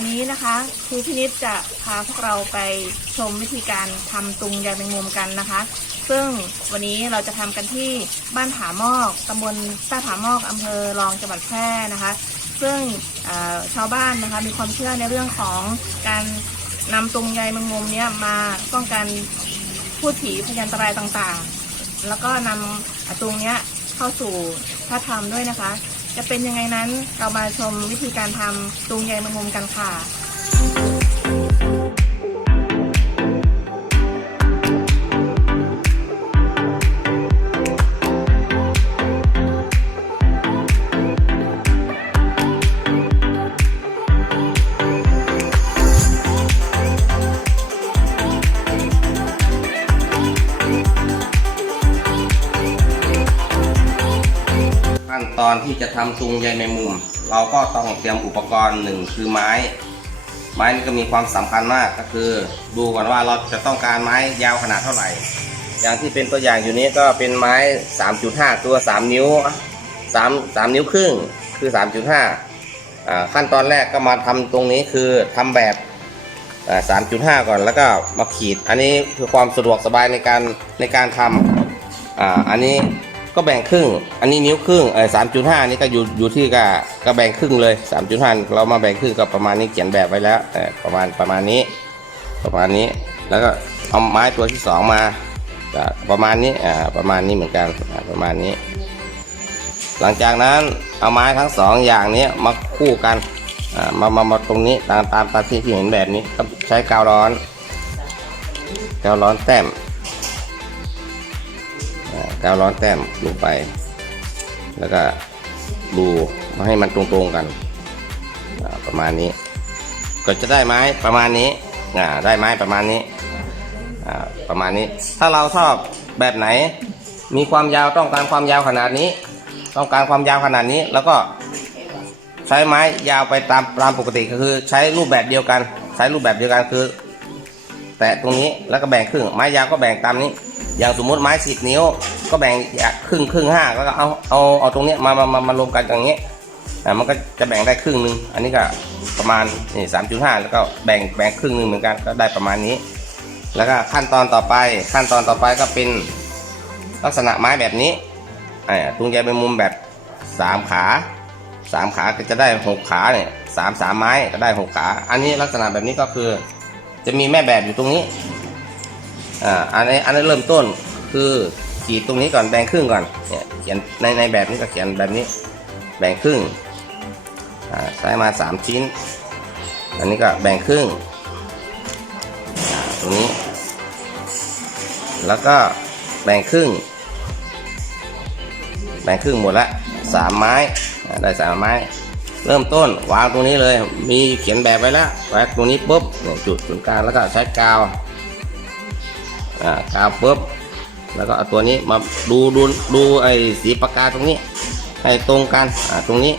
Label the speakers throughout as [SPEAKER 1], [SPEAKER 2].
[SPEAKER 1] วันนี้นะคะครูพินิจจะพาพวกเราไปชมวิธีการทำตุงยางแมงมุมกันนะคะ ซึ่งวันนี้เราจะทำกันที่บ้านผาหมอกตำบลต้าผาหมอกอำเภอรองจังหวัดแพร่นะคะ ซึ่งชาวบ้านนะคะมีความเชื่อในเรื่องของการนำตุงใยแมงมุมเนี้ยมาป้องกันพูดผีพยันตรายต่างๆ แล้วก็นำตุงเนี้ยเข้าสู่พระธรรมด้วยนะคะ จะเป็นยังไงนั้นเรามาชมวิธีการทำตุงใยแมงมุมกันค่ะ
[SPEAKER 2] ทำตูงใยแมงมุม เราก็ต้องเตรียมอุปกรณ์หนึ่งคือไม้ ไม้นี่ก็มีความสำคัญมากก็คือ ดูก่อนว่าเราจะต้องการไม้ยาวขนาดเท่าไหร่ อย่างที่เป็นตัวอย่างอยู่นี้ก็เป็นไม้ 3.5 ตัว 3 นิ้ว 3 3 นิ้วครึ่งคือ 3.5อ่าขั้นตอนแรกก็มาทำตรงนี้คือทำแบบอ่า3.5 ก่อนแล้วก็มาขีด อันนี้คือความสะดวกสบายในการในการทำอ่าอันนี้ ก็แบ่งครึ่ง อันนี้นิ้วครึ่งเออสามจุดห้านี่ก็อยู่อยู่ที่ก็ก็แบ่งครึ่งเลยสามจุดห้าเรามาแบ่งครึ่งก็ประมาณนี้เขียนแบบไว้แล้วเออประมาณประมาณนี้ ประมาณนี้ แล้วก็เอาไม้ตัวที่สองมาประมาณนี้อ่าประมาณนี้เหมือนกันอ่าประมาณนี้ หลังจากนั้นเอาไม้ทั้งสองอย่างนี้มาคู่กันอ่ามามามาตรงนี้ตามตามตามที่ที่เห็นแบบนี้ก็ใช้กาวร้อนกาวร้อนแต้ม กาวร้อนแต้มลงไป แล้วก็ดูมาให้มันตรงๆกัน ประมาณนี้ ก็จะได้ไม้ประมาณนี้ได้ไม้ประมาณนี้ประมาณนี้ ถ้าเราชอบแบบไหน มีความยาวต้องการความยาวขนาดนี้ ต้องการความยาวขนาดนี้ แล้วก็ใช้ไม้ยาวไปตามตามปกติก็คือ ใช้รูปแบบเดียวกัน ใช้รูปแบบเดียวกันคือ แตะตรงนี้แล้วก็แบ่งครึ่ง ไม้ยาวก็แบ่งตามนี้ อย่างสมมุติไม้สิบนิ้ว ก็แบ่งครึ่งครึ่งห้าก็เอาเอาเอาตรงเนี้ยมามามามารวมกันอย่างเงี้ยอ่ามันก็จะแบ่งได้ครึ่งหนึ่งอันนี้ก็ประมาณนี่สามจุดห้าแล้วก็แบ่งแบ่งครึ่งหนึ่งเหมือนกันก็ได้ประมาณนี้ แล้วก็ขั้นตอนต่อไปขั้นตอนต่อไปก็เป็นลักษณะไม้แบบนี้อ่าตุงใยเป็นมุมแบบสามขาสามขาก็จะได้หกขาเนี่ยสามสามไม้ก็ได้หกขา อันนี้ลักษณะแบบนี้ก็คือ จะมีแม่แบบอยู่ตรงนี้ อ่าอันนี้อันนี้เริ่มต้นคือขีดตรงนี้ก่อนแบ่งครึ่งก่อนเนี่ยเขียนในในแบบนี้ก็เขียนแบบนี้ แบ่งครึ่งอ่าใช้มาสามชิ้น อันนี้ก็แบ่งครึ่งตรงนี้ แล้วก็แบ่งครึ่ง แบ่งครึ่งหมดละสามไม้ได้สามไม้ เริ่มต้นวางตรงนี้เลย มีเขียนแบบไว้แล้วไว้ตรงนี้ปุ๊บจุดศูนย์กลางแล้วก็ใช้กาว อ่ากาวปุ๊บแล้วก็เอาตัวนี้มาดูดูดูไอ้สีปากกาตรงนี้ ให้ตรงกันอ่าตรงนี้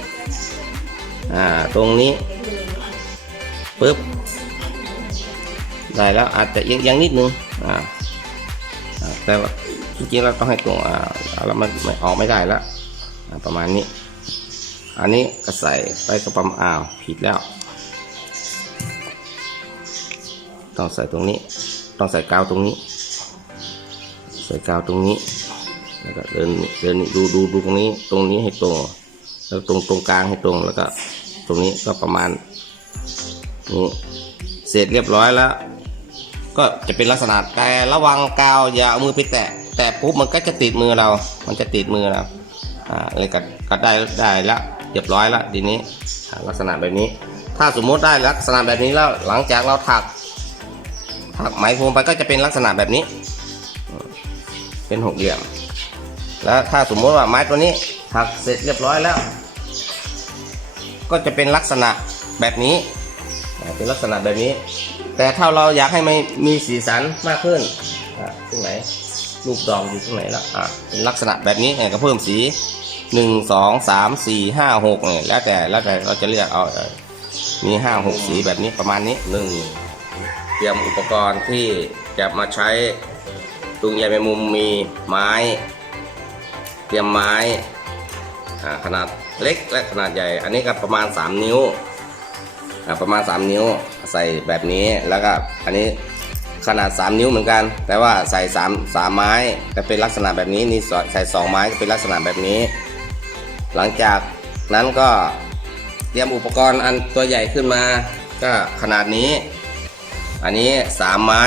[SPEAKER 2] อ่าตรงนี้ปุ๊บได้แล้วอาจจะเอียงเอียงนิดนึงอ่าแต่ว่าจริงๆเราต้องให้ตรงอ่าแล้วมันไม่ออกไม่ได้แล้วอ่าประมาณนี้ อันนี้ก็ใส่ไปก็ประมอ้าวผิดแล้ว ต้องใส่ตรงนี้ ต้องใส่กาวตรงนี้ ใส่กาวตรงนี้แล้วก็เดินเดินดูดูดูตรงนี้ตรงนี้ให้ตรง แล้วตรงตรงกลางให้ตรงแล้วก็ตรงนี้ก็ประมาณนี้เสร็จเรียบร้อยแล้ว ก็จะเป็นลักษณะแต่ระวังกาวอย่าเอามือไปแตะแตะปุ๊บมันก็จะติดมือเรา มันจะติดมือเราอ่าเลยก็ก็ได้ได้แล้วเรียบร้อยแล้วทีนี้ลักษณะแบบนี้ ถ้าสมมุติได้ลักษณะแบบนี้แล้วหลังจากเราถักถักไหมพรมไปก็จะเป็นลักษณะแบบนี้ เป็นหกเหลี่ยม แล้วถ้าสมมติว่าไม้ตัวนี้ถักเสร็จเรียบร้อยแล้ว ก็จะเป็นลักษณะแบบนี้ เป็นลักษณะแบบนี้ แต่ถ้าเราอยากให้มันมีสีสันมากขึ้นอ่าตรงไหนรูปดอกอยู่ตรงไหนล้วอ่าเป็นลักษณะแบบนี้ก็เพิ่มสีหนึ่งสองสามสี่ห้าหกเนี่ยแล้วแต่แล้วแต่เราจะเลือกเอามีห้าหกสีแบบนี้ประมาณนี้หนึ่งเตรียมอุปกรณ์ที่จะมาใช้ ตุงใยแมงมุมมีไม้ เตรียมไม้ขนาดเล็กและขนาดใหญ่ อันนี้ก็ประมาณ 3 นิ้วประมาณ 3 นิ้วใส่แบบนี้แล้วก็อันนี้ขนาด 3 นิ้วเหมือนกัน แต่ว่าใส่3 3ไม้ก็เป็นลักษณะแบบนี้นี่ใส่ 2 ไม้ก็เป็นลักษณะแบบนี้ หลังจากนั้นก็เตรียมอุปกรณ์อันตัวใหญ่ขึ้นมา ก็ขนาดนี้ อันนี้ 3 ไม้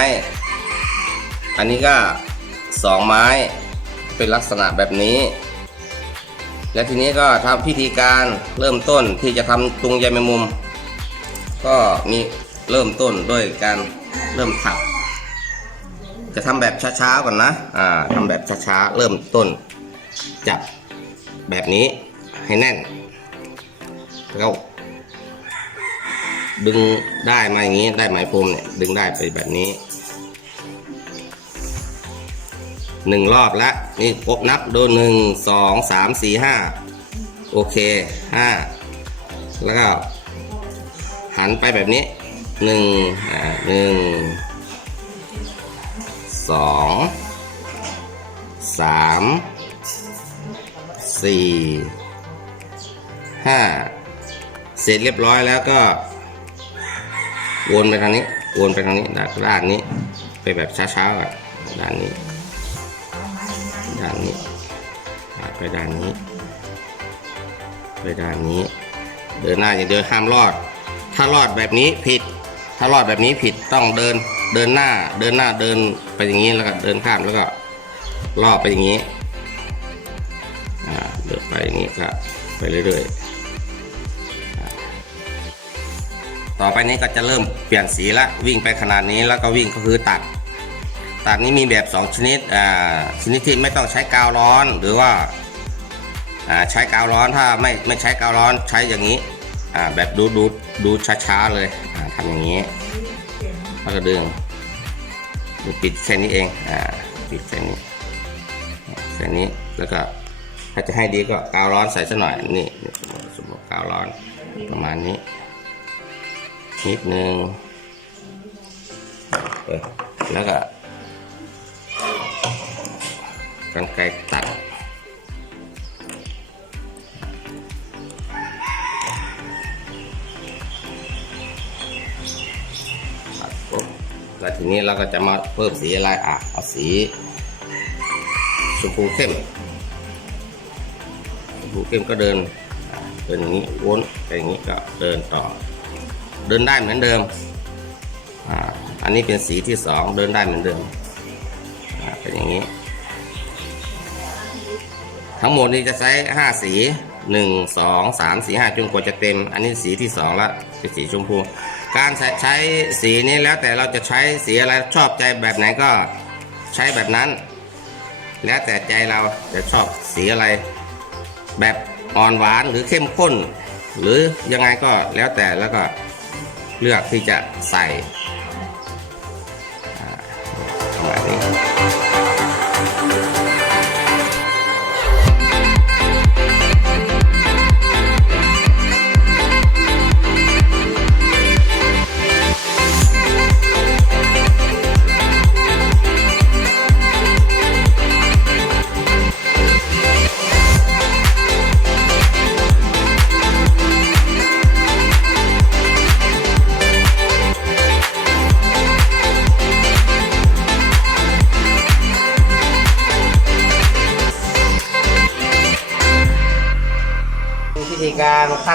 [SPEAKER 2] อันนี้ก็2ไม้เป็นลักษณะแบบนี้ และทีนี้ก็ทำพิธีการเริ่มต้นที่จะทำตุงใยแมงมุม ก็มีเริ่มต้นด้วยการเริ่มถัก จะทำแบบช้าๆก่อนนะอ่าทำแบบช้าๆเริ่มต้น จับแบบนี้ให้แน่นแล้วดึงได้มาอย่างนี้ได้ไหมพรมเนี่ยดึงได้ไปแบบนี้ หนึ่งรอบแล้วนี่ครบนับดูหนึ่งสองสามสี่ห้าโอเคห้าแล้วก็หันไปแบบนี้หนึ่งหนึ่งสองสามสี่ห้าเสร็จเรียบร้อยแล้วก็ วนไปทางนี้ วนไปทางนี้ด้านด้านนี้ ไปแบบช้าๆก่อนด้านนี้ ด้านนี้ไปด้านนี้ ไปด้านนี้ เดินหน้าอย่างเดียวห้ามรอด ถ้ารอดแบบนี้ผิด ถ้ารอดแบบนี้ผิดต้องเดินเดินหน้าเดินหน้าเดินไปอย่างนี้แล้วก็เดินข้ามแล้วก็รอบไปอย่างนี้อ่าเดินไปอย่างนี้ก็ไปเรื่อยๆต่อไปนี้ก็จะเริ่มเปลี่ยนสีละวิ่งไปขนาดนี้แล้วก็วิ่งก็คือตัด ตัดนี้มีแบบ 2 ชนิดอ่าชนิดที่ไม่ต้องใช้กาวร้อน หรือว่าอ่าใช้กาวร้อนถ้าไม่ไม่ใช้กาวร้อนใช้อย่างนี้อ่าแบบดูดูดูช้าๆเลยอ่าทำอย่างนี้แล้วก็ดึงดูปิดแค่นี้เองอ่าปิดแค่นี้แค่นี้แล้วก็ถ้าจะให้ดีก็กาวร้อนใส่ซะหน่อยนี่สมมติกาวร้อนประมาณนี้นิดนึงแล้วก็ กันไกรตัดแล้วทีนี้เราก็จะมาเพิ่มสีอะไรอะเอาสีชมพูเข้มชมพูเข้มก็เดินเดินอย่างนี้วนไปอย่างนี้ก็เดินต่อ เดินได้เหมือนเดิมอ่าอันนี้เป็นสีที่สองเดินได้เหมือนเดิมอ่าเป็นอย่างนี้ ทั้งหมดนี้จะใช้ห้าสีหนึ่งสอามสี่ห้าจนกว่าจะเต็ม อันนี้สีที่สองละเป็นสีชมพู การใช้สีนี้แล้วแต่เราจะใช้สีอะไรชอบใจแบบไหนก็ใช้แบบนั้น แล้วแต่ใจเราจะชอบสีอะไร แบบอ่อนหวานหรือเข้มข้น หรือยังไงก็แล้วแต่แล้วก็เลือกที่จะใส่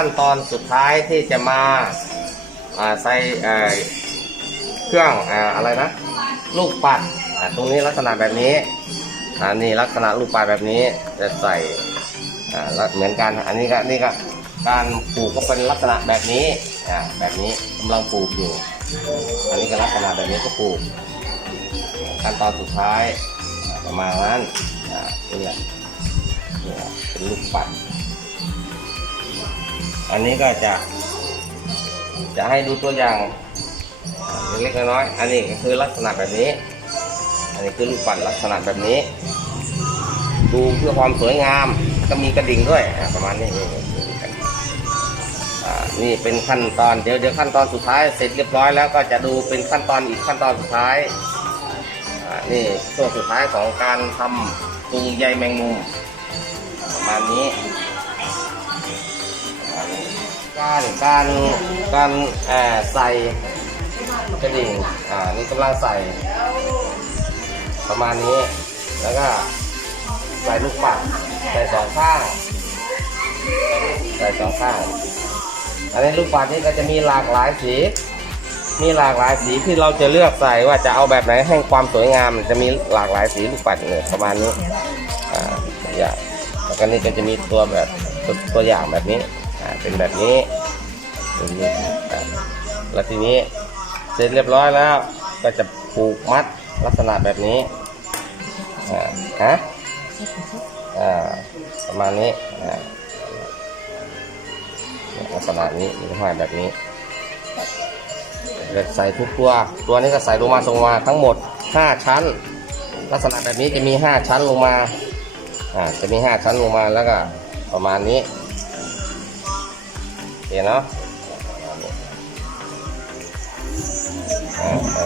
[SPEAKER 2] ขั้นตอนสุดท้ายที่จะมาใส่เครื่องอะไรนะ ลูกปัดตรงนี้ลักษณะแบบนี้อันนี้ลักษณะลูกปัดแบบนี้จะใส่เหมือนกันอันนี้ก็นี่ก็การปลูกก็เป็นลักษณะแบบนี้แบบนี้กำลังปลูกอยู่ อันนี้ก็ลักษณะแบบนี้ก็ปลูกขั้นตอนสุดท้ายประมาณนั้นอ่านี่แหละนี่แหละเป็นลูกปัด อันนี้ก็จะ จะให้ดูตัวอย่างเล็กๆน้อยๆอันนี้ก็คือลักษณะแบบนี้ อันนี้คือลูกปั่นลักษณะแบบนี้ ดูเพื่อความสวยงาม ก็มีกระดิ่งด้วยประมาณนี้นี่อ่านี่เป็นขั้นตอนเดี๋ยวเดี๋ยวขั้นตอนสุดท้ายเสร็จเรียบร้อยแล้วก็จะดูเป็นขั้นตอนอีกขั้นตอนสุดท้ายอ่านี่ช่วงสุดท้ายของการทำตุงใยแมงมุมประมาณนี้ การการการอ่อใส่กระดิ่งอ่านี่กำลังใส่ ประมาณนี้ แล้วก็ใส่ลูกปัดใส่สองข้างใส่สองข้าง อันนี้ลูกปัดนี่ก็จะมีหลากหลายสีมีหลากหลายสีที่เราจะเลือกใส่ว่าจะเอาแบบไหนให้ความสวยงามจะมีหลากหลายสีลูกปัดเนี่ยประมาณนี้อ่าอย่างแล้วก็นี่ก็จะมีตัวแบบตัวอย่างแบบนี้ เป็นแบบนี้เป็นแบบนี้แล้วทีนี้เสร็จเรียบร้อยแล้ว ก็จะผูกมัดลักษณะแบบนี้ฮะประมาณนี้ลักษณะนี้มีห้อยแบบนี้ใส่ทุกตัวตัวนี้ก็ใส่ลงมาทรงมาทั้งหมด 5 ชั้น ลักษณะแบบนี้จะมี 5 ชั้นลงมาอ่าจะมี 5 ชั้นลงมาแล้วก็ประมาณนี้ เห็นเนาะอ่าใส่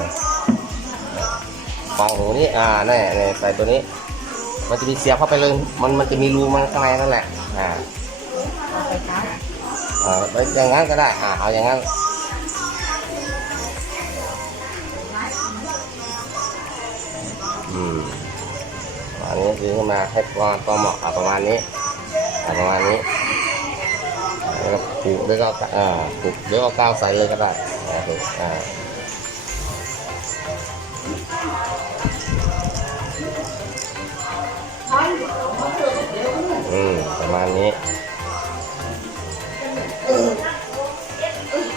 [SPEAKER 2] ฟังหูนี้อ่าแน่แน่ใส่ตัวนี้ มันจะมีเสียบเข้าไปเลย มันมันจะมีรูมันข้างในนั่นแหละ อ่าเออไปอย่างนั้นก็ได้ อ่าเอาอย่างนั้นอืมอันนี้ดึงขึ้นมาให้พอพอเหมาะอะประมาณนี้อะประมาณนี้ ผูกด้วยก็อ่าผูกด้วยก็ก้าวใส่เลยก็ได้อ่าผูกอ่าอืมประมาณนี้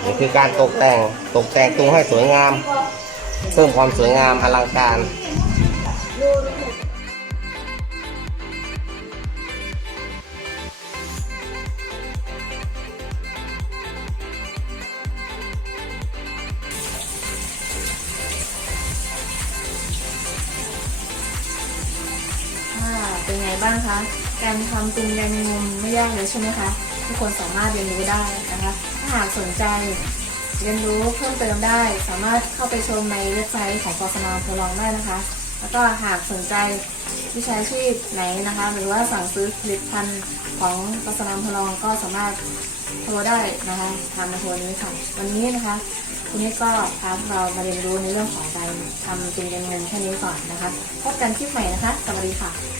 [SPEAKER 2] นี่คือการตกแต่งตกแต่งตุงให้สวยงาม เพิ่มความสวยงามอลังการ
[SPEAKER 3] เป็นไงบ้างคะ การทำตุงยางงมไม่ยากเลยใช่ไหมคะ ทุกคนสามารถเรียนรู้ได้นะคะ ถ้าหากสนใจเรียนรู้เพิ่มเติมได้ สามารถเข้าไปชมในเว็บไซต์ของกสนพลองได้นะคะ แล้วก็หากสนใจวิชาชีพไหนนะคะ หรือว่าสั่งซื้อผลิตภัณฑ์ของกสนพลองก็สามารถโทรได้นะคะทางเบอร์โทรนี้ค่ะ วันนี้นะคะคุณนิดก็พาเรามาเรียนรู้ในเรื่องของการทำตุงยางงมแค่นี้ก่อนนะคะ พบกันคลิปใหม่นะคะ สวัสดีค่ะ